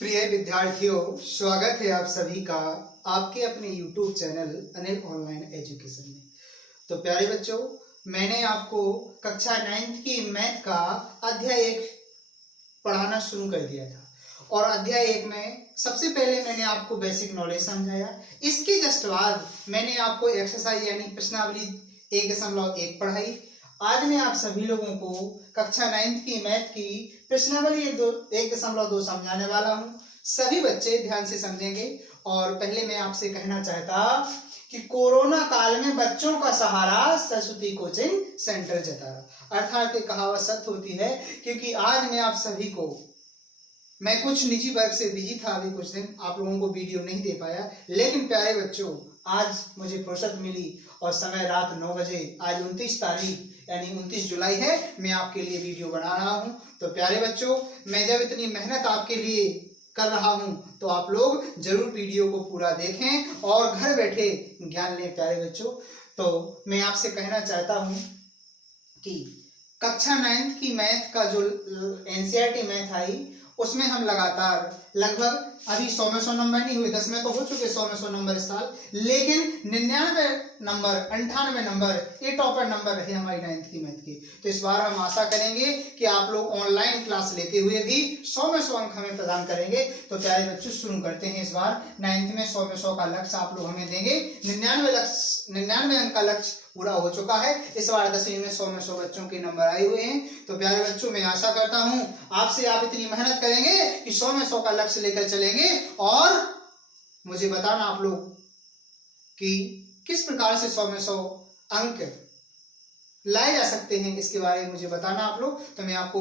प्रिय विद्यार्थियों, स्वागत है आप सभी का आपके अपने YouTube channel Anil online education में। तो प्यारे बच्चों, मैंने आपको कक्षा 9th की मैथ का अध्याय 1 पढ़ाना शुरू कर दिया था और अध्याय 1 में सबसे पहले मैंने आपको बेसिक नॉलेज समझाया। इसके जस्ट बाद मैंने आपको एक्सरसाइज यानी प्रश्नावली 1.1 पढ़ाई। आज मैं आप सभी लोगों को कक्षा 9th की मैथ की प्रश्नावली 1.2 समझाने वाला हूं। सभी बच्चे ध्यान से समझेंगे। और पहले मैं आपसे कहना चाहता कि कोरोना काल में बच्चों का सहारा सरस्वती कोचिंग सेंटर जतारा। अर्थात ये कहावत सत्य होती है, क्योंकि आज मैं आप सभी को, मैं कुछ निजी वर्क से बिजी था, अभी कुछ दिन आप लोगों को वीडियो नहीं दे पाया, लेकिन प्यारे बच्चों आज मुझे फुर्सत मिली और समय रात 9 बजे, आज 29 तारीख यानी 29 जुलाई है, मैं आपके लिए वीडियो बना रहा हूं। तो प्यारे बच्चों, मैं जब इतनी मेहनत आपके लिए कर रहा हूं तो आप लोग जरूर वीडियो को पूरा देखें और घर बैठे ज्ञान लें। प्यारे बच्चों, तो मैं आपसे कहना चाहता हूं कि कक्षा 9th की मैथ का जो एनसीईआरटी मैथ आई उसमें हम लगातार लगभग अभी 100 में 100 नंबर नहीं हुए, 10 में तो हो चुके 100 में 100 नंबर इस साल, लेकिन 99 नंबर 98 नंबर ये टॉपर नंबर रहे हमारी 9th की मैथ की। तो इस बार हम आशा करेंगे कि आप लोग ऑनलाइन क्लास लेते हुए भी 100 में 100 अंक हमें प्रदान करेंगे। तो प्यारे बच्चों शुरू करते हैं। इस बार 9th में 100 में 100 का लक्ष्य आप लोग हमें देंगे। 99 अंक का लक्ष्य पूरा हो चुका है। इस बार 10वीं में 100 में 100 बच्चों के नंबर आए हुए हैं। तो प्यारे बच्चों, मैं आशा करता हूं आपसे आप इतनी मेहनत करेंगे कि 100 में 100 का लक्ष्य लेकर चलेंगे और मुझे बताना आप लोग कि किस प्रकार से 100 में 100 अंक लाए जा सकते हैं, इसके बारे में मुझे बताना आप लोग। तो मैं आपको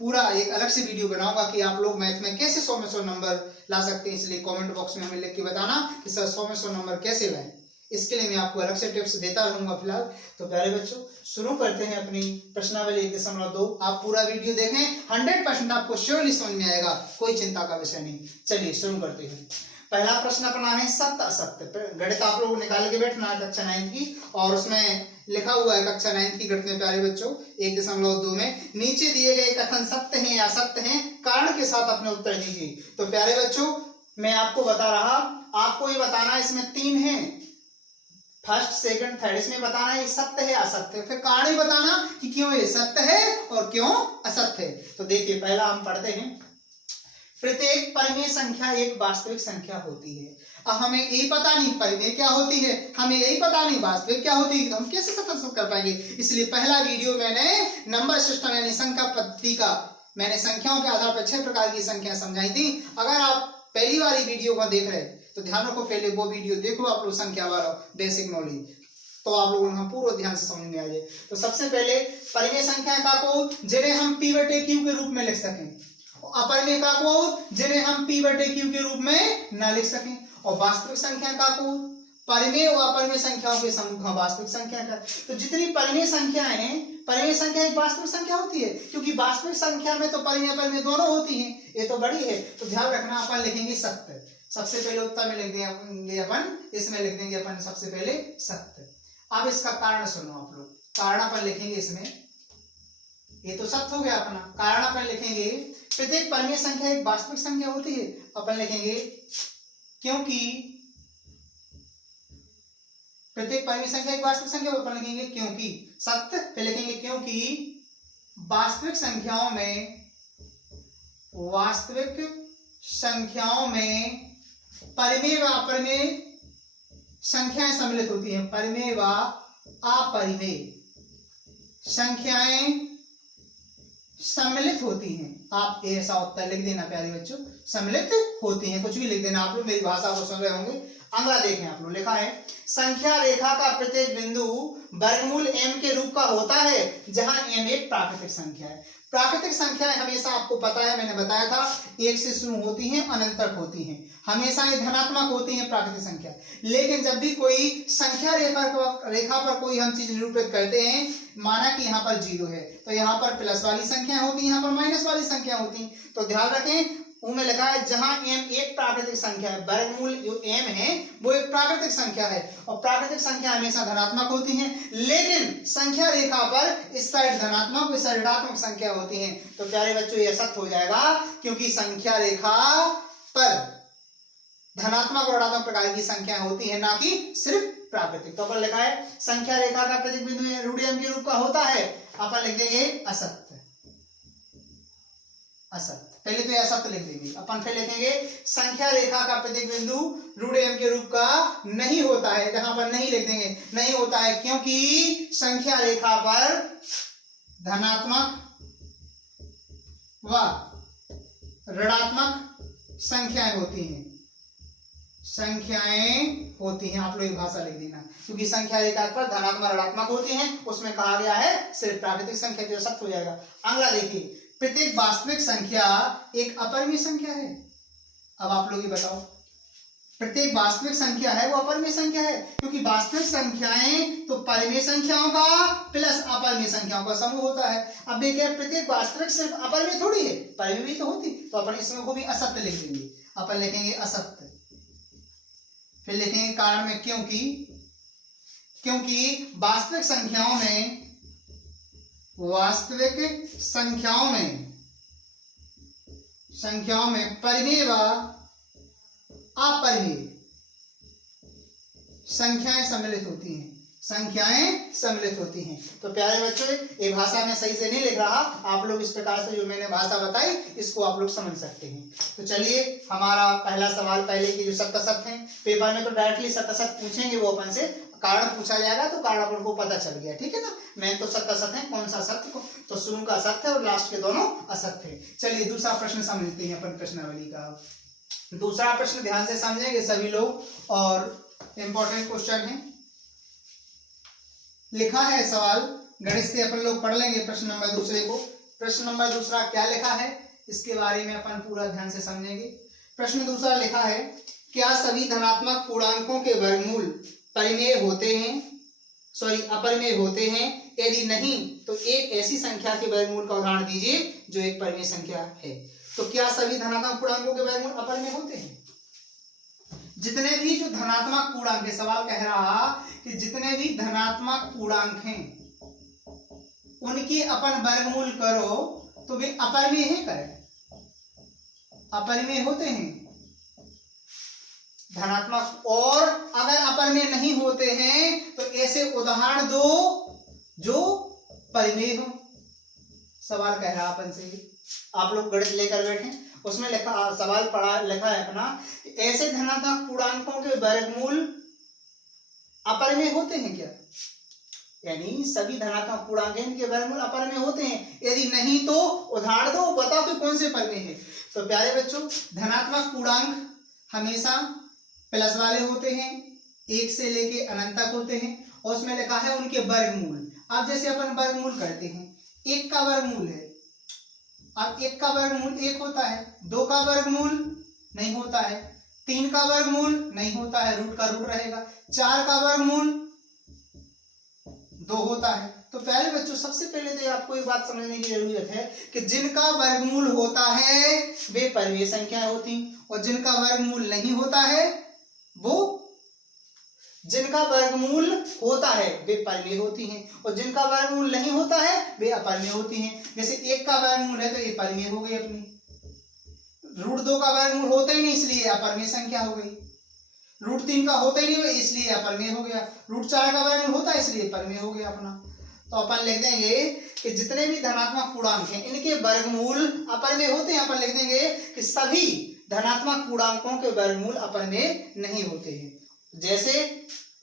पूरा एक अलग से वीडियो बनाऊंगा कि आप लोग मैथ में कैसे 100 में 100 नंबर ला सकते हैं। इसलिए कमेंट बॉक्स में हमें लिख के बताना कि सर 100 में 100 नंबर कैसे लाएं। इसके लिए मैं आपको अलग से टिप्स देता रहूंगा फिलहाल। तो प्यारे बच्चों, शुरू करते हैं अपनी प्रश्नावली 1.2। आप पूरा वीडियो देखें, 100% आपको श्योरली समझ में आएगा, कोई चिंता का विषय नहीं। चलिए शुरू करते हैं। पहला प्रश्न अपना है सत्य असत्य। गणित आप लोग निकाल के बैठना है कक्षा 9 की, और उसमें लिखा हुआ है कक्षा 9 की गणित में प्यारे बच्चों 1.2 में नीचे दिए गए कथन सत्य हैं या असत्य हैं, कारण के साथ अपने उत्तर दीजिए। तो प्यारे बच्चों, मैं आपको बता रहा, आपको ये बताना इसमें 3 है, फर्स्ट सेकंड थर्ड, इसमें बताना है सत्य है असत्य, फिर कारण ही बताना कि क्यों ये सत्य है और क्यों असत्य है। तो देखिए पहला हम पढ़ते हैं, प्रत्येक परिमेय संख्या एक वास्तविक संख्या होती है। अब हमें यही पता नहीं परिमेय क्या होती है, हमें यही पता नहीं वास्तविक क्या होती है, तो हम कैसे सत्य कर पाएंगे। इसलिए पहला वीडियो मैंने नंबर सिस्टम यानी संख्या पद्धति का, मैंने संख्याओं के आधार पर 6 प्रकार की संख्या समझाई थी। अगर आप पहली वाली वीडियो को देख रहे हैं तो ध्यान रखो, पहले वो वीडियो देखो आप लोग, संख्या वाला बेसिक नॉलेज, तो आप लोगों को पूरा ध्यान से समझ में आ जाए। तो सबसे पहले परिमेय संख्या का को जिन्हें हम p/q के रूप में लिख सकें, अपरिमेय का को जिन्हें हम p/q के रूप में न लिख सकें, और वास्तविक संख्या का को परिमेय और अपरिमेय संख्याओं के समूह वास्तविक संख्या का। तो जितनी परिमेय संख्याएं हैं, परिमेय संख्या एक वास्तविक संख्या होती है, क्योंकि वास्तविक संख्या में तो परिमेय अपरिमेय दोनों होती हैं, ये तो बड़ी है। तो ध्यान रखना, अपन लिखेंगे सत्य। सबसे पहले उत्तर में लिख देंगे अपन, इसमें लिख देंगे अपन सबसे पहले सत्य। अब इसका कारण सुनो आप लोग, कारण अपन लिखेंगे इसमें, ये तो सत्य हो गया अपना। कारण अपन लिखेंगे प्रत्येक परिमेय संख्या एक वास्तविक संख्या होती है, अपन लिखेंगे क्योंकि प्रत्येक परिमेय संख्या एक वास्तविक संख्या, अपन लिखेंगे क्योंकि सत्य, फिर लिखेंगे क्योंकि वास्तविक संख्याओं में परिमेय व अपरिमेय संख्याएं सम्मिलित होती हैं। परिमेय व अपरिमेय संख्याएं सम्मिलित होती हैं। आप ऐसा उत्तर लिख देना प्यारे बच्चों, सम्मिलित होती हैं, कुछ भी लिख देना आप लोग, मेरी भाषा को समझ रहे होंगे। अगला देखें आप लोग, लिखा है संख्या रेखा का प्रत्येक बिंदु वर्गमूल m के रूप का होता है, जहां m एक प्राकृतिक संख्या है। प्राकृतिक संख्याएं हमेशा आपको पता है, मैंने बताया था, 1 से शुरू होती हैं, अनंत तक होती हैं, हमेशा ये धनात्मक होती हैं प्राकृतिक संख्या। लेकिन जब भी कोई संख्या रेखा पर कोई हम चीज निरूपित करते हैं, माना कि यहाँ पर 0 है, तो यहाँ पर प्लस वाली संख्या होती है, यहाँ पर माइनस वाली संख्या होती है। तो ध्यान रखें, में लिखा है जहां m एक प्राकृतिक संख्या है, वर्गमूल जो m है वो एक प्राकृतिक संख्या है और प्राकृतिक संख्या हमेशा धनात्मक होती है, लेकिन संख्या रेखा पर इस साइड धनात्मक इस साइड ऋणात्मक संख्या होती है। तो प्यारे बच्चों ये सत्य हो जाएगा क्योंकि संख्या रेखा पर धनात्मक और ऋणात्मक प्रकार की संख्या होती है, ना कि सिर्फ प्राकृतिक। तो अपन लिखा है संख्या रेखा का प्रतीक बिंदु रूढ़ m के रूप का होता है, अपन लिख देंगे असत्य। असत्य पहले तो असत्य लिख देंगे अपन, फिर लिखेंगे संख्या रेखा का प्रतीक बिंदु रूढ़ m के रूप का नहीं होता है, जहां पर नहीं लिख देंगे नहीं होता है क्योंकि संख्या रेखा पर धनात्मक व ऋणात्मक संख्याएं होती हैं, संख्याएं होती हैं। आप लोग एक भाषा लिख देना क्योंकि संख्या रेखा पर धनात्मक ऋणात्मक होती हैं, उसमें कहा गया है सिर्फ प्राकृतिक संख्या, जो सत्य हो जाएगा। अगला देखिए, प्रत्येक वास्तविक संख्या एक अपरिमेय संख्या है। अब आप लोग ये बताओ, प्रत्येक वास्तविक संख्या है वो अपरिमेय संख्या है, क्योंकि वास्तविक संख्याएं तो परिमेय संख्याओं का प्लस अपरिमेय संख्याओं का समूह होता है। अब देखिए प्रत्येक वास्तविक सिर्फ अपरिमेय थोड़ी है, परिमेय भी तो होती, तो अपन इसमें को भी असत्य लिख देंगे, अपन लिखेंगे असत्य। फिर लिखेंगे कारण में क्योंकि वास्तविक संख्याओं में परिमेय व अपरिमेय संख्याएं सम्मिलित होती हैं। तो प्यारे बच्चों ये भाषा में सही से नहीं लिख रहा, आप लोग इस प्रकार से जो मैंने भाषा बताई इसको आप लोग समझ सकते हैं। तो चलिए हमारा पहला सवाल, पहले की जो सत्य असत्य हैं, पेपर में तो डायरेक्टली सत्य असत्य पूछेंगे, वो अपन से कारण पूछा जाएगा तो कारण अपन को पता चल गया, ठीक है ना। मैं तो सत्य असत्य है, कौन सा सत्य को, तो शुरू का असत्य और लास्ट के दोनों असत्य है। चलिए दूसरा प्रश्न समझते हैं अपन प्रश्नावली का। दूसरा प्रश्न ध्यान से समझेंगे सभी लोग और इम्पोर्टेंट क्वेश्चन है। लिखा है सवाल, गणित से अपन लोग पढ़ लेंगे प्रश्न नंबर दूसरे को। प्रश्न नंबर दूसरा क्या लिखा है इसके बारे में अपन पूरा ध्यान से समझेंगे। प्रश्न दूसरा लिखा है, क्या सभी धनात्मक पूर्णांकों के वर्गमूल अपरिमेय होते हैं? यदि नहीं तो एक ऐसी संख्या के वर्गमूल का उदाहरण दीजिए जो एक परिमेय संख्या है। तो क्या सभी धनात्मक पूर्णांकों के वर्गमूल अपरिमेय होते हैं? जितने भी जो धनात्मक पूर्णांक है, सवाल कह रहा कि जितने भी धनात्मक पूर्णांक हैं उनके अपन वर्गमूल करो तो वे अपरिमेय है, करें अपरिमेय होते हैं धनात्मक। और अगर अपरिमेय नहीं होते हैं तो ऐसे उदाहरण दो जो परिमेय हो। सवाल कह रहा अपन से, आप लोग गणित लेकर बैठे, उसमें लिखा सवाल पढ़ा लिखा है अपना, ऐसे धनात्मक पूर्णांकों के वर्गमूल अपरिमेय होते हैं क्या? यानी सभी धनात्मक पूर्णांक इनके वर्गमूल अपरिमेय होते हैं, यदि नहीं तो उदाहरण दो, बताओ कि कौन से परिमेय है। तो प्यारे बच्चों धनात्मक पूर्णांक हमेशा प्लस वाले होते हैं, एक से लेके अनंत तक होते हैं, और उसमें लिखा है उनके वर्गमूल। अब जैसे अपन वर्गमूल करते हैं, एक का वर्गमूल है, अब एक का वर्गमूल एक होता है, दो का वर्गमूल नहीं होता है, तीन का वर्गमूल नहीं होता है, रूट का रूट रहेगा, चार का वर्गमूल दो होता है। तो प्यारे बच्चों सबसे पहले तो आपको एक बात समझने की जरूरत है कि जिनका वर्गमूल होता है वे परिमेय संख्याएं होती, और जिनका वर्गमूल नहीं होता है वो जिनका वर्गमूल होता है वे परिमेय होती हैं, और जिनका वर्गमूल नहीं होता है वे अपरिमेय होती हैं। जैसे एक का वर्गमूल है तो ये परिमेय हो गई अपनी, रूट दो का वर्गमूल होता ही नहीं इसलिए अपरिमेय संख्या हो गई, रूट तीन का होता ही नहीं इसलिए अपरिमेय हो गया, रूट चार का वर्गमूल होता है इसलिए परिमेय हो गया अपना। तो अपन लिख देंगे कि जितने भी धनात्मक पूर्णांक हैं इनके वर्गमूल अपरिमेय होते हैं। अपन लिख देंगे कि सभी धनात्मक पूर्णांकों के वर्गमूल अपरिमेय नहीं होते हैं। जैसे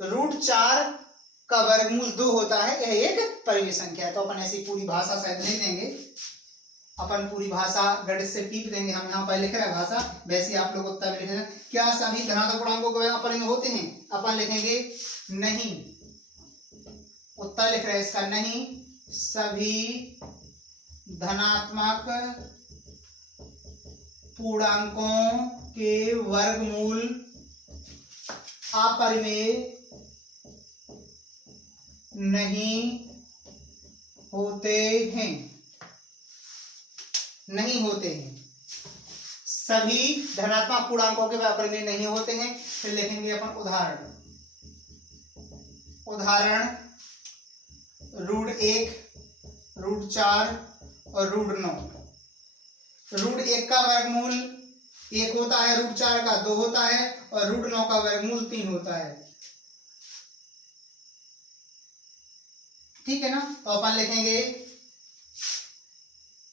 रूट चार का वर्गमूल दो होता है, यह एक परिमेय संख्या है। तो अपन ऐसी पूरी भाषा शायद लिख देंगे, अपन पूरी भाषा गणित से टीप देंगे, हम यहाँ पर लिख रहे हैं भाषा, वैसे आप लोग उत्तर में लिखेंगे। क्या सभी धनात्मक पूर्णांकों के अपरिमेय होते हैं? अपन लिखेंगे नहीं, उत्तर लिख रहे हैं इसका नहीं, सभी धनात्मक पूर्णांकों के वर्गमूल अपरिमेय नहीं होते हैं, नहीं होते हैं। सभी धनात्मक पूर्णांकों के परिमेय नहीं होते हैं। फिर लिखेंगे अपन उदाहरण, उदाहरण √1, √4 और √9। √1 का वर्गमूल 1 होता है, √4 का 2 होता है और √9 का वर्गमूल 3 होता है। ठीक है ना। तो अपन लिखेंगे,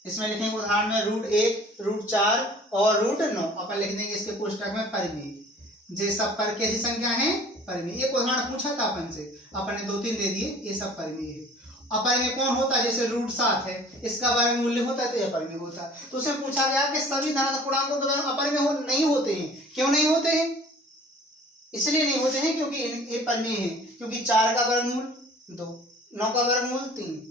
इसमें लिखेंगे उदाहरण में √1, √4 और √9 अपन लिख देंगे इसके कोष्टक में परिमेय। ये सब पर कैसी संख्या है, परिमेय। एक उदाहरण पूछा था अपन से, अपन ने 2-3 दे दिए, ये सब परिमेय है। अपरिमेय कौन होता है, जैसे √7 है, इसका वर्गमूल होता है तो यह परिमेय होता है। तो उससे पूछा गया कि सभी धनात्मक पूर्णांकों के अपरिमेय नहीं होते हैं। क्यों नहीं होते हैं, इसलिए नहीं होते हैं क्योंकि ये परिमेय है। क्योंकि 4 का वर्गमूल 2, 9 का वर्गमूल 3,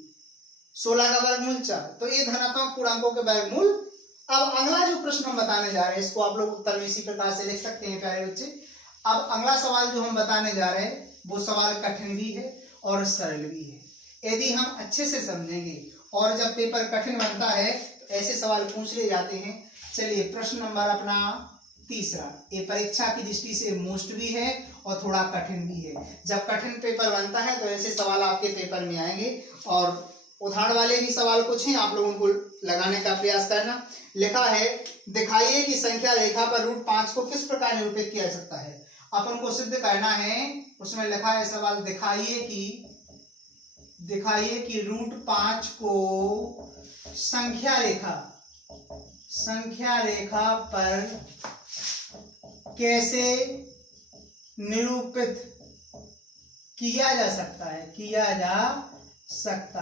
16 का वर्गमूल 4, तो ये धनात्मक पूर्णांकों के वर्गमूल। अब अगला जो प्रश्न हम बताने जा रहे हैं, इसको आप लोग उत्तर में इसी प्रकार से लिख सकते हैं प्यारे बच्चे। अब अगला सवाल जो हम बताने जा रहे हैं वो सवाल कठिन भी है और सरल भी है। यदि हम अच्छे से समझेंगे, और जब पेपर कठिन बनता है तो ऐसे सवाल पूछ लिए जाते हैं। चलिए प्रश्न नंबर अपना तीसरा, ये परीक्षा की दृष्टि से मोस्ट भी है और थोड़ा कठिन भी है। जब कठिन पेपर बनता है तो ऐसे सवाल आपके पेपर में आएंगे, और उदाहरण वाले भी सवाल कुछ हैं, आप लोगों को लगाने का प्रयास करना। लिखा है, दिखाइए कि संख्या रेखा पर √5 को किस प्रकार निरूपित किया जा सकता है। अपन को सिद्ध करना है। उसमें लिखा है सवाल, दिखाइए कि √5 को संख्या रेखा पर कैसे निरूपित किया जा सकता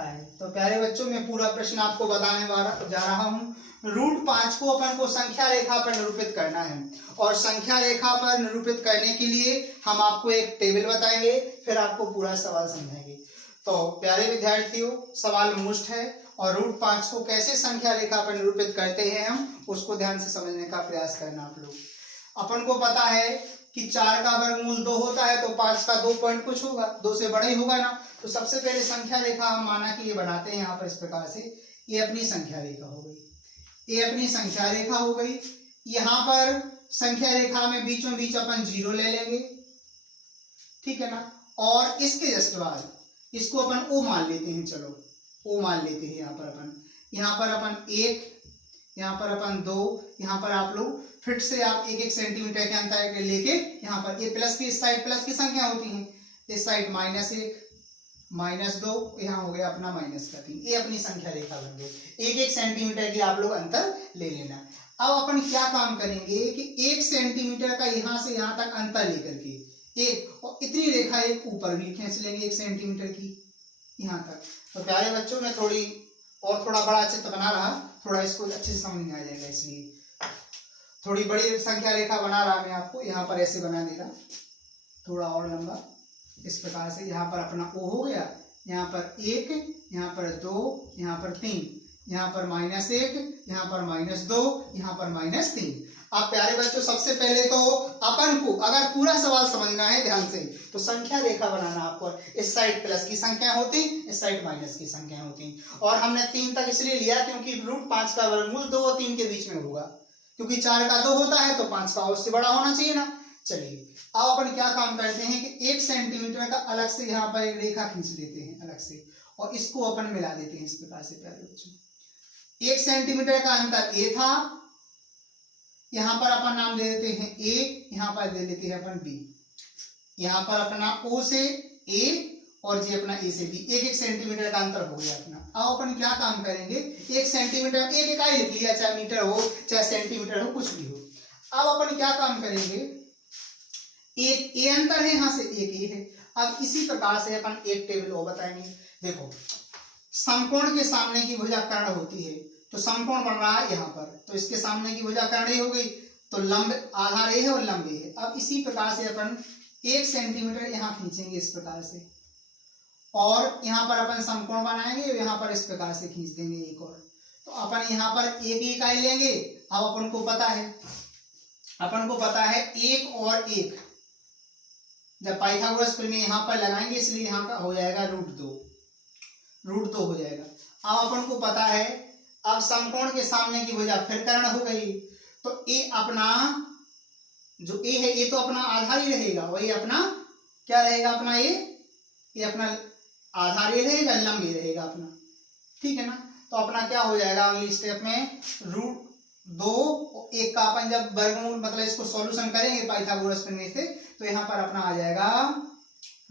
है। तो प्यारे बच्चों, मैं पूरा प्रश्न आपको बताने जा रहा हूं। √5 को अपन को संख्या रेखा पर निरूपित करना है, और संख्या रेखा पर निरूपित करने के लिए हम आपको एक टेबल बताएंगे, फिर आपको पूरा सवाल समझाएंगे। तो प्यारे विद्यार्थियों, सवाल मुश्त है, और √5 को कैसे संख्या रेखा पर निरूपित करते हैं हम उसको ध्यान से समझने का प्रयास करना आप लोग। अपन को पता है कि 4 का वर्गमूल 2 होता है, तो 5 का 2 पॉइंट कुछ होगा, 2 से बड़ा ही होगा ना। तो सबसे पहले संख्या रेखा हम माना कि ये बनाते हैं यहाँ पर इस प्रकार से। ये अपनी संख्या रेखा हो गई, ये अपनी संख्या रेखा हो गई। यहाँ पर संख्या रेखा में बीचों बीच अपन 0 ले लेंगे, ठीक है ना। और इसके जस्ट बाद इसको अपन O मान लेते हैं। चलो O मान लेते हैं। यहाँ पर अपन 1, यहाँ पर अपन 2, यहाँ पर आप लोग फिर से आप 1-1 सेंटीमीटर के अंतर के लेके यहाँ पर ये प्लस की, इस साइड प्लस की संख्या होती है, इस साइड -1, -2, यहाँ हो गया अपना -3। ये अपनी संख्या रेखा बन गई। 1-1 सेंटीमीटर की आप लोग अंतर ले लेना। अब अपन क्या काम करेंगे कि 1 सेंटीमीटर का यहाँ से यहाँ तक अंतर लेकर के एक, और इतनी रेखा एक ऊपर भी खींच लेंगे 1 सेंटीमीटर की यहाँ तक। तो प्यारे बच्चों, मैं थोड़ा बड़ा चित्र बना रहा, थोड़ा इसको अच्छे से समझ में आ जाएगा, इसलिए थोड़ी बड़ी संख्या रेखा बना रहा मैं आपको। यहाँ पर ऐसे बना दे रहा, थोड़ा और लंबा, इस प्रकार से। यहाँ पर अपना O हो गया, यहाँ पर 1, यहाँ पर 2, यहाँ पर 3, यहाँ पर -1, यहाँ पर -2, यहाँ पर -3। अब प्यारे बच्चों, सबसे पहले तो अपन को अगर पूरा सवाल समझना है ध्यान से, तो संख्या रेखा बनाना आपको। इस साइड प्लस की संख्या होती, इस साइड माइनस की संख्या होती। और हमने 3 तक इसलिए लिया क्योंकि √5 का वर्गमूल 2 और 3 के बीच में होगा, क्योंकि 4 का 2 होता है तो 5 का उससे बड़ा होना चाहिए ना। चलिए अब अपन क्या काम करते हैं कि 1 सेंटीमीटर का अलग से यहाँ पर एक रेखा खींच लेते हैं अलग से, और इसको अपन मिला देते हैं इस प्रकार से। प्यारे बच्चों, 1 सेंटीमीटर का अंतर A था, यहाँ पर अपन नाम दे देते हैं A, यहाँ पर दे देते हैं अपन B। यहाँ पर अपना O से A और जी अपना A से B, 1-1 सेंटीमीटर का अंतर हो गया अपना। अब अपन क्या काम करेंगे, 1 सेंटीमीटर, एक इकाई लिख लिया, चाहे मीटर हो चाहे सेंटीमीटर हो, कुछ भी हो। अब अपन क्या काम करेंगे, एक A अंतर है, यहाँ से एक A है। अब इसी प्रकार से अपन एक टेबल और बताएंगे। देखो, समकोण के सामने की भुजा कर्ण होती है, तो समकोण बन रहा है यहाँ पर, तो इसके सामने की भुजा कर्ण हो गई, तो लंब आधार A है और लंब A है। अब इसी प्रकार से अपन 1 सेंटीमीटर यहाँ खींचेंगे इस प्रकार से, और यहाँ पर अपन समकोण बनाएंगे, यहाँ पर इस प्रकार से खींच देंगे एक और। तो अपन यहाँ पर एक इकाई लेंगे। अब अपन को पता है 1 और 1, जब पाइथागोरस प्रमेय यहाँ पर लगाएंगे इसलिए यहाँ का हो जाएगा √2 हो जाएगा। अब अपन को पता है, अब समकोण के सामने की भुजा फिर कर्ण हो गई, तो ए अपना जो ए है ये तो अपना आधार ही रहेगा, वही अपना क्या रहेगा अपना ये अपना आधार ये रहेगा, लंब ये रहेगा अपना, ठीक है ना। तो अपना क्या हो जाएगा अगली स्टेप में, √2 1 का अपन जब वर्गमूल मतलब इसको सॉल्यूशन करेंगे पाइथागोरस प्रमेय से, तो यहाँ पर अपना आ जाएगा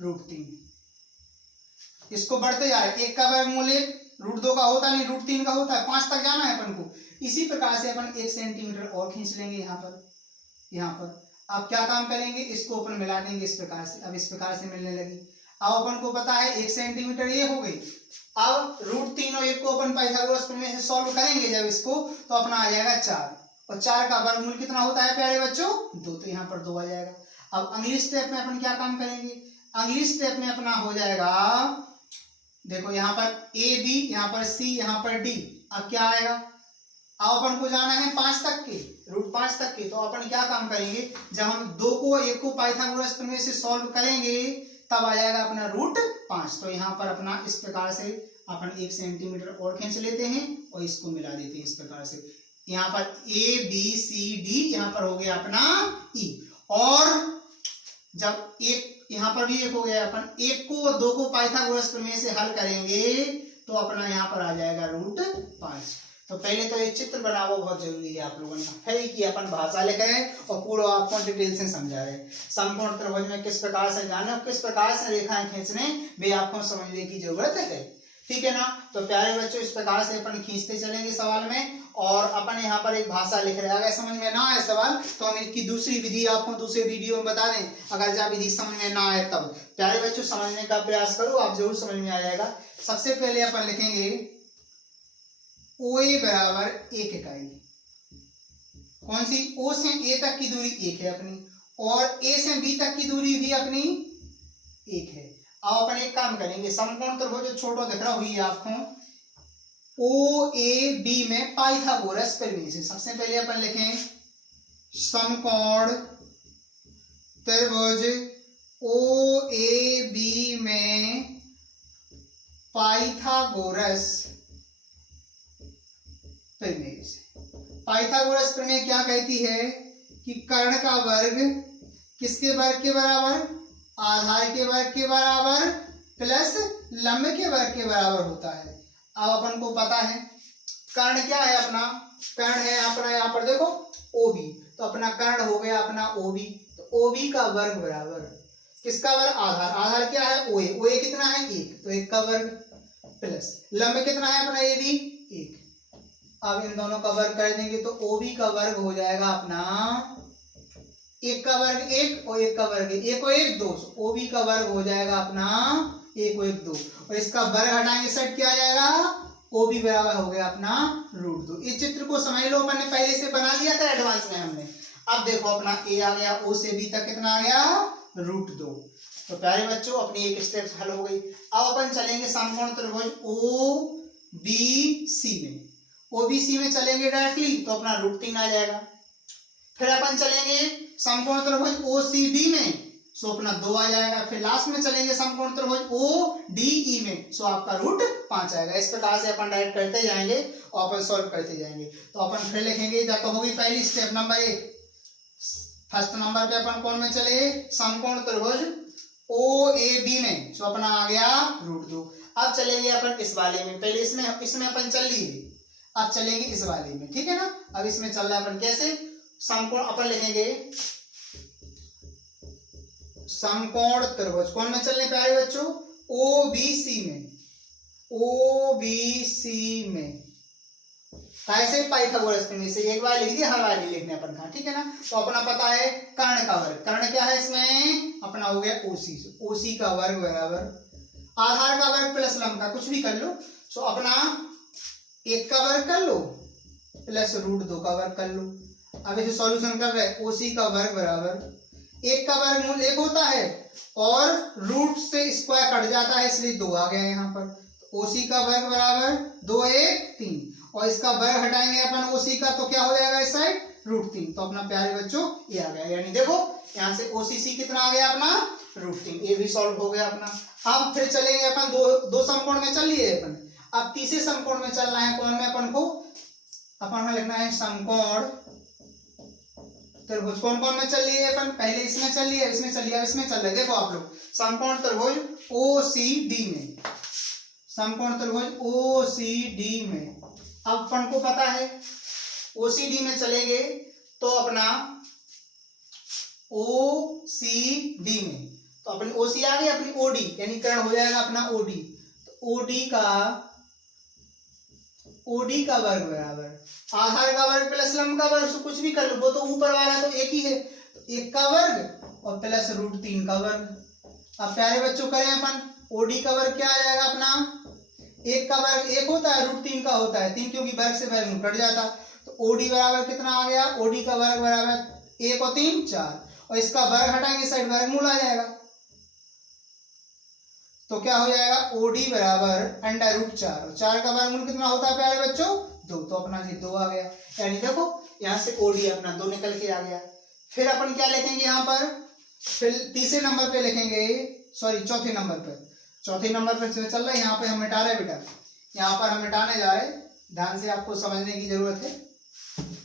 √3। इसको बढ़ते जा रहे, 1 का वर्गमूल 1, √2 का होता नहीं, √3 का होता है, 5 तक जाना है अपन को। इसी प्रकार से अपन 1 सेंटीमीटर और खींच लेंगे यहाँ पर। अब क्या काम करेंगे, इसको अपन मिला देंगे इस प्रकार से। अब इस प्रकार से मिलने लगी। अब अपन को पता है 1 सेंटीमीटर ये हो गई। अब √3 और 1 को अपन पाइथागोरस प्रमेय से सॉल्व करेंगे जब इसको, तो अपना आ जाएगा 4, और 4 का वर्गमूल कितना होता है प्यारे बच्चों, 2, तो यहाँ पर 2 आ जाएगा। अब अगली स्टेप में अपन क्या काम करेंगे, अगली स्टेप में अपना हो जाएगा, देखो यहाँ पर ए बी, यहाँ पर सी, यहाँ पर डी। अब क्या आएगा, अब अपन को जाना है 5 तक के, √5 तक के। तो अपन क्या काम करेंगे, जब हम 2 को 1 को पाइथागोरस प्रमेय से सॉल्व करेंगे तब आ जाएगा अपना √5। तो यहाँ पर अपना इस प्रकार से अपन 1 सेंटीमीटर और खींच लेते हैं और इसको मिला देते हैं इस प्रकार से। यहाँ पर ए बी सी डी, यहाँ पर हो गया अपना ई। और जब 1 यहाँ पर भी 1 हो गया, अपन 1 को 2 को पाइथागोरस प्रमेय से हल करेंगे तो अपना यहाँ पर आ जाएगा √5। तो पहले तो ये चित्र बनाना बहुत जरूरी है आप लोगों का, है कि अपन भाषा लिख रहे हैं और पूरा आपको डिटेल से समझा रहे हैं। समकोण त्रिभुज में किस प्रकार से जाना और किस प्रकार से रेखाएं खींचने भी आपको समझने की जरूरत है, ठीक है ना। तो प्यारे बच्चों इस प्रकार से अपन खींचते चलेंगे सवाल में, और अपन यहाँ पर एक भाषा लिख रहे हैं। अगर समझ में ना आए सवाल तो हम इसकी दूसरी विधि आपको दूसरे वीडियो में बता दें, अगर जब विधि समझ में ना आए तब। प्यारे बच्चों समझने का प्रयास करो, आप जरूर समझ में आ जाएगा। सबसे पहले अपन लिखेंगे OA बराबर 1 इकाई। कौन सी, O से A तक की दूरी 1 है अपनी, और A से B तक की दूरी भी अपनी 1 है। अब अपन एक काम करेंगे, समकोण त्रिभुज जो छोटा दिख रहा हुई आपको, OAB में पाइथागोरस प्रमेय से सबसे पहले अपन लिखें समकोण त्रिभुज OAB में पाइथागोरस प्रमेय से। पाइथागोरस प्रमेय क्या कहती है कि कर्ण का वर्ग किसके वर्ग के बराबर, आधार के वर्ग के बराबर प्लस लंब के वर्ग के बराबर होता है। अब अपन को पता है कर्ण क्या है अपना, कर्ण है अपना यहाँ पर देखो OB, तो अपना कर्ण हो गया अपना OB। तो OB का वर्ग बराबर किसका वर्ग, आधार, आधार क्या है OA, OA कितना है 1, तो 1 का वर्ग प्लस लंब कितना है अपना AB 1। अब इन दोनों का वर्ग कर देंगे तो OB का वर्ग हो जाएगा अपना 1 का वर्ग 1 और 1 का वर्ग 1 और 1 2, OB का वर्ग हो जाएगा अपना 1 और 1 2, और इसका वर्ग हटाएंगे सेट क्या आ जाएगा, OB बराबर हो गया अपना √2। इस चित्र को समझ लो, मैंने पहले से बना लिया था एडवांस में हमने। अब देखो अपना A आ गया, O से B तक कितना आ गया √2। तो प्यारे बच्चों अपनी एक स्टेप हल हो गई। अब अपन चलेंगे समकोण त्रिभुज OBC में, OBC में चलेंगे डायरेक्टली तो अपना √3 आ जाएगा। फिर अपन चलेंगे समकोण त्रिभुज OCD में, सो अपना 2 आ जाएगा। फिर लास्ट में चलेंगे समकोण त्रिभुज ODE में, सो आपका √5 आएगा। इस प्रकार से अपन डायरेक्ट करते जाएंगे और अपन सॉल्व करते जाएंगे। तो अपन फिर लिखेंगे, जब तो होगी पहली स्टेप नंबर 1, फर्स्ट नंबर पे अपन कौन में चले, समकोण त्रिभुज OAB में, सो अपना आ गया √2। अब चलेंगे अपन इस वाले में, पहले इसमें अपन चल लिए, अब चलेंगे इस वाले में, ठीक है ना। अब इसमें चल रहा है अपन कैसे, समकोण अपन लिखेंगे समकोण त्रिभुज कौन में चलने प्यारे बच्चों, OBC में, OBC में कैसे, पाइथागोरस प्रमेय से। एक बार लिख दिया, हर बार नहीं लिखने अपन का, ठीक है ना। तो अपना पता है कर्ण का वर्ग, कर्ण क्या है इसमें अपना हो गया OC, OC का वर्ग बराबर आधार का वर्ग प्लस लंब का, कुछ भी कर लो। सो अपना 1 का वर्ग कर लो प्लस √2 का वर्ग कर लो। अब इसे सॉल्यूशन कर रहे हैं, OC का वर्ग बराबर 1 का वर्गमूल 1 होता है और रूट से स्क्वायर कट जाता है, इसलिए 2 आ गया यहाँ पर। OC का वर्ग बराबर 2 1 3, और इसका वर्ग हटाएंगे अपन OC का, तो क्या हो जाएगा इस साइड √3। तो अपना प्यारे बच्चों ये आ गया, यानी देखो यहाँ से OCC कितना आ गया अपना √3, ये भी सॉल्व हो गया अपना। अब फिर चलेंगे अपन दो समकोण में चल लिए अपन, अब तीसरे समकोण में चलना है, कौन में अपन को, अपन में लिखना है समकोण त्रिभुज कौन कौन में चल रही है अपन, पहले इसमें चल रही है, इसमें चल रही है, इसमें चल रहा है। देखो आप लोग समकोण त्रिभुज OCD में, समकोण त्रिभुज OCD में, अब अपन को पता है OCD में चलेंगे तो अपना OCD में, तो अपनी OC आ गई, अपनी OD यानी कर्ण हो जाएगा अपना OD। तो OD का वर्ग बराबर आधार का वर्ग प्लस लंब का वर्ग, कुछ भी कर लो, वो तो ऊपर वाला तो एक ही है, तो 1 का वर्ग और प्लस √3 का वर्ग। अब प्यारे बच्चों करें अपन, OD का वर्ग क्या आ जाएगा अपना, 1 का वर्ग 1 होता है, √3 का होता है 3, क्योंकि वर्ग से वर्ग कट जाता। तो OD बराबर कितना आ गया, OD का वर्ग बराबर 1 और 3 4, और इसका वर्ग हटाएंगे साइड वर्गमूल आ जाएगा। तो क्या हो जाएगा, OD बराबर √4, और 4 का वर्गमूल कितना होता है प्यारे बच्चों 2, तो अपना जी 2 आ गया। यानी देखो यहाँ से OD अपना 2 निकल के आ गया। फिर अपन क्या लिखेंगे यहाँ पर, फिर तीसरे नंबर पे लिखेंगे, सॉरी चौथे नंबर पे, चौथे नंबर पे चल रहा है, यहाँ पे हम मिटा रहे बेटा, यहाँ पर हम मिटाने जा रहे, ध्यान से आपको समझने की जरूरत है।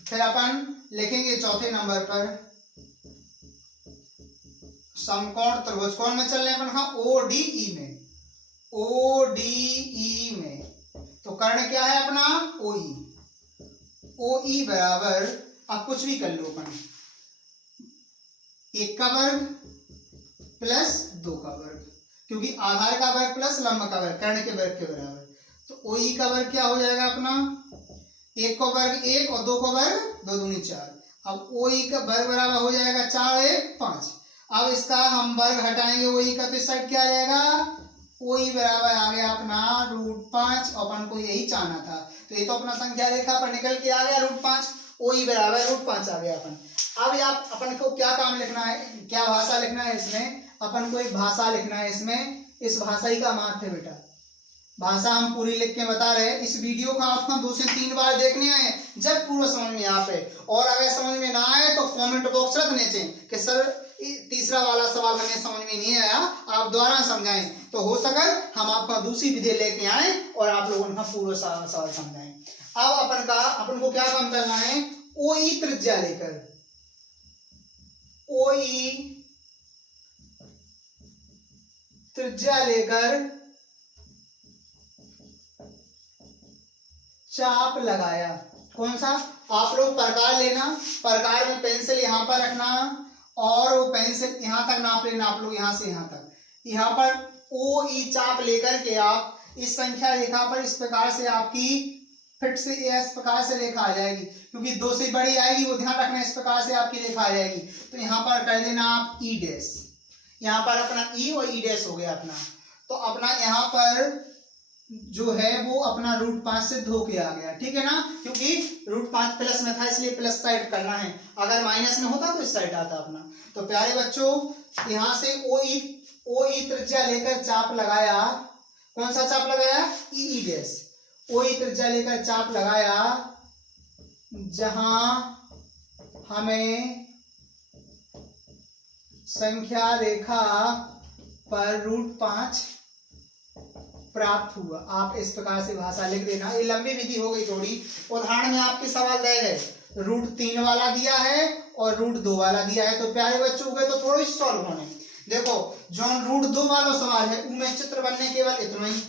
फिर अपन लिखेंगे चौथे नंबर पर समकोण त्रिभुज कौन में चल रहे हैं अपन, हाँ ODE में, ODE में, तो कर्ण क्या है अपना OE, OE बराबर, अब कुछ भी कर लो अपन, 1 का वर्ग प्लस 2 का वर्ग, क्योंकि आधार का वर्ग प्लस लंब का वर्ग कर्ण के वर्ग के बराबर। तो OE का वर्ग क्या हो जाएगा अपना, 1 का वर्ग 1 और 2 का वर्ग 2 दूनी 4। अब OE का वर्ग बराबर हो जाएगा 4 1 5। अब इसका हम वर्ग हटाएंगे OE का, तो इस साइड क्या आ जाएगा, OE बराबर आ गया अपना √5, अपन को यही चाहना था, तो ये तो अपना संख्या रेखा पर निकल के आ गया √5, OE बराबर √5 आ गया अपन। अब आप अपन को क्या काम लिखना है, क्या भाषा लिखना है इसमें, अपन को एक भाषा लिखना है इसमें, इस भाषा ही का महत्व है बेटा, भाषा हम पूरी लिख के बता रहे हैं। इस वीडियो को आपको 2 से 3 बार देखने आए जब पूरा समझ में आ पाए, और अगर समझ में ना आए तो कमेंट बॉक्स रख नीचे कि सर तीसरा वाला सवाल हमें समझ में नहीं आया, आप दोबारा समझाएं, तो हो सके हम आपका दूसरी विधि लेके आए और आप लोगों का पूरा सवाल समझाएं। अब अपन को क्या काम करना है, OE त्रिज्या लेकर, OE त्रिज्या लेकर चाप लगाया। कौन सा, आप लोग प्रकार लेना, प्रकार में पेंसिल यहाँ पर रखना और वो पेंसिल यहाँ तक नाप लेना, आप लोग यहाँ से यहाँ तक, यहाँ पर OE चाप लेकर के आप इस संख्या रेखा पर इस प्रकार से आपकी फिट से इस प्रकार से रेखा आ जाएगी, क्योंकि 2 से बड़ी आएगी, वो ध्यान रखना, इस प्रकार से आपकी रेखा आ जाएगी। तो यहाँ पर कर देना आप E डैश, यहाँ पर अपना E और E डैश हो गया अपना। तो अपना यहाँ पर जो है वो अपना √5 से धो के आ गया, ठीक है ना, क्योंकि √5 प्लस में था इसलिए प्लस साइड करना है, अगर माइनस में होता तो इस साइड आता अपना। तो प्यारे बच्चों यहाँ से OE त्रिज्या लेकर चाप लगाया, कौन सा चाप लगाया, E डैश, OE त्रिज्या लेकर चाप लगाया, जहां हमें संख्या रेखा पर √5 प्राप्त हुआ। आप इस प्रकार से भाषा लिख देना, ये लंबी विधि हो गई थोड़ी। उदाहरण में आपके सवाल दिए गए, √3 वाला दिया है और √2 वाला दिया है, तो प्यारे बच्चों के तो थोड़ी सॉल्व होने। देखो जो √2 वाला सवाल है उनमें चित्र बनने केवल इतना ही,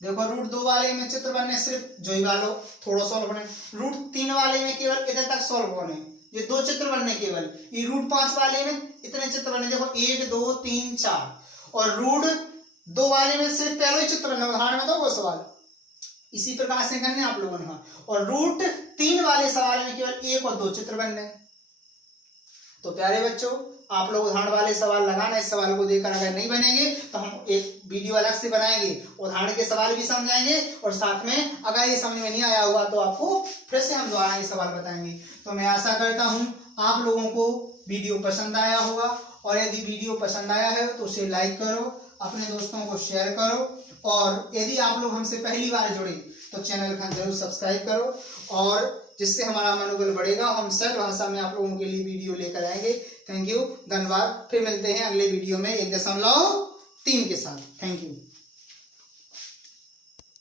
देखो √2 वाले में चित्र बनने सिर्फ जो ही वालों थोड़ा सॉल्व होने, √3 वाले में केवल इधर तक सॉल्व होने, ये 2 चित्र बनने केवल, ये √5 वाले में इतने चित्र बने, देखो 1 2 3 4, और √2 वाले में सिर्फ पहले ही चित्र बने, उदाहरण में तो वो सवाल इसी प्रकार से करने आप लोगों ने, और √3 वाले सवाल में केवल 1 और 2 चित्र बनने। तो प्यारे बच्चों आप लोग उदाहरण वाले सवाल लगाना, इस सवाल को देखकर अगर नहीं बनेंगे तो हम एक वीडियो अलग से बनाएंगे, उदाहरण के सवाल भी समझाएंगे और साथ में अगर ये समझ में नहीं आया हुआ तो आपको फिर से हम दोबारा ये सवाल बताएंगे। तो मैं आशा करता हूँ आप लोगों को वीडियो पसंद आया होगा, और यदि वीडियो पसंद आया है तो उसे लाइक करो, अपने दोस्तों को शेयर करो, और यदि आप लोग हमसे पहली बार जुड़े तो चैनल को जरूर सब्सक्राइब करो, और जिससे हमारा मनोबल बढ़ेगा, हम सरल भाषा में आप लोगों के लिए वीडियो लेकर आएंगे। थैंक यू, धन्यवाद। फिर मिलते हैं अगले वीडियो में 1.3 के साथ। Thank you.